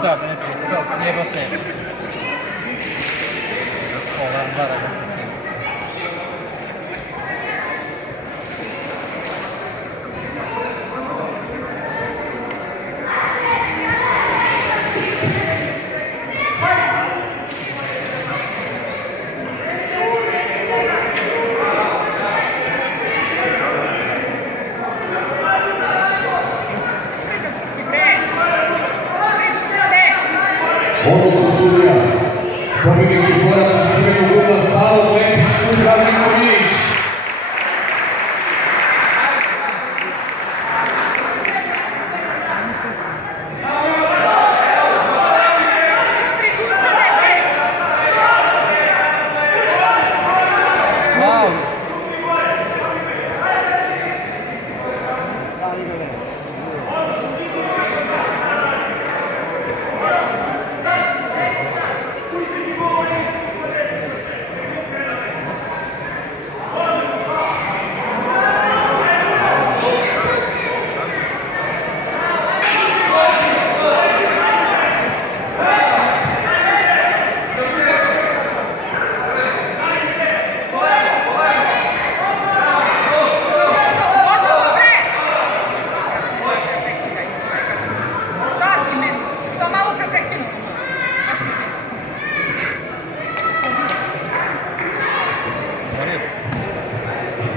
sad, znači, stop, jebote. Pola, bara. Odluku sudija, pobjednik i borac za crvenog ugla Savo Lepić, Dragan Ković.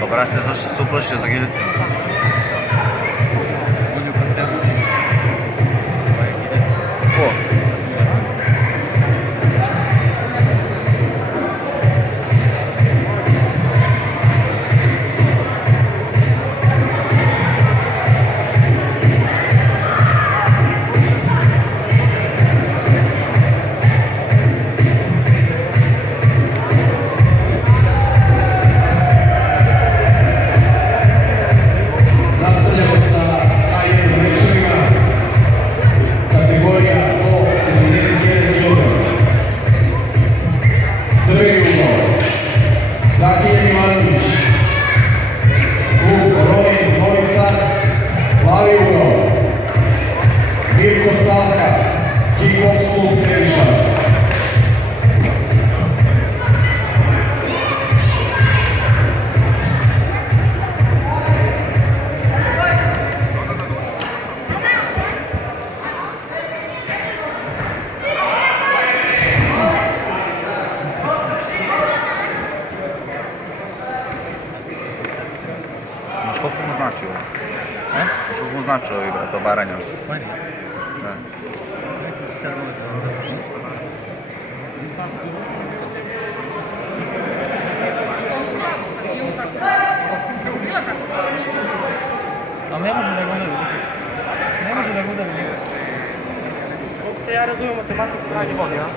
Brate, zašto se uplašio za giljotinu? Ulju kod tebe. Ko? Koliko mu znači ovo? Što mu znači ovo igra, to baranje? Manje? Da. Mislim će sad ovo da završi. Ali ne može da ga udavi. Ne može da ga udavi nikad. Koliko se ja razumijem matematiku trajanje vodi, a?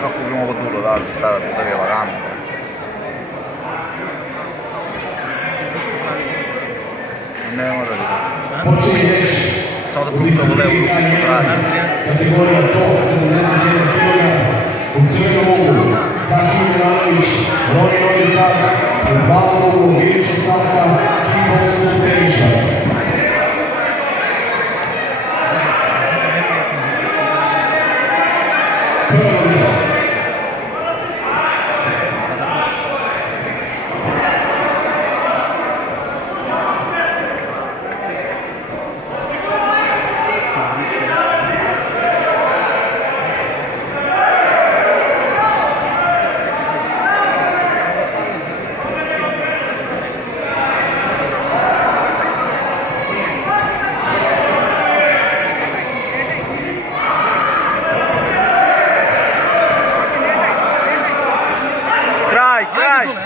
Kako bi mu ovo duro dali sada da je lagano? Ne mora da dođe. Počinje već Samo da pruta u levu ruku ispod rada. kategorija do 71 kg. U crvenom uglu Stahil Milanović, Roni Novi Sad, u plavom uglu Miličo Savka, Kickbox klub Teniša. Prva runda.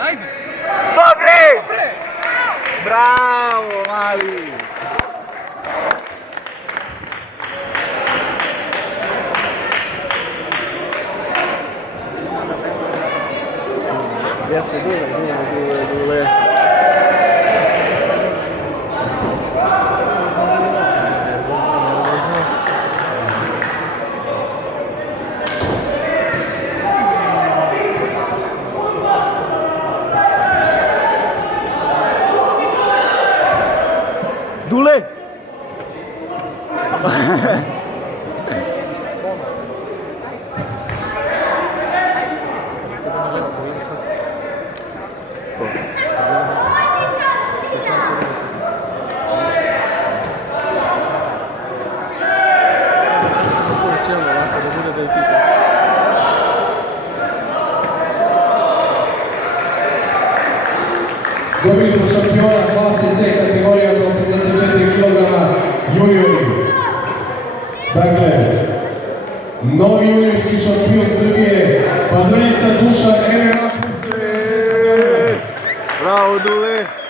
Ajde! Dobri! Bravo, mali! Jeste, dule. Dobili smo šampiona klase C kategorija do 84 kg juniori. Dakle, novi juniorski šampion Srbije, Padrljica Dušan MMA. Bravo, Dule!